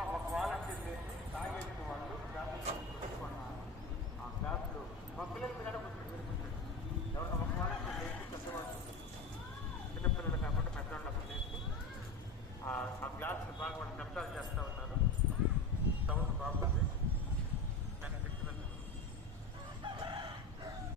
ఒక వాలంటీర్ చేసి తాగేసిన వాళ్ళు గ్యాప్లు మా పిల్లలు కూడా ఎవరైనా ఒక వాలంటీర్ చేసి పెద్దవాళ్ళు చిన్నపిల్లలు కాకుండా పెద్దవాళ్ళు అక్కడ చేసి ఆ గ్లాసులు బాగా వాళ్ళు శబ్దాలు చేస్తూ ఉన్నారు.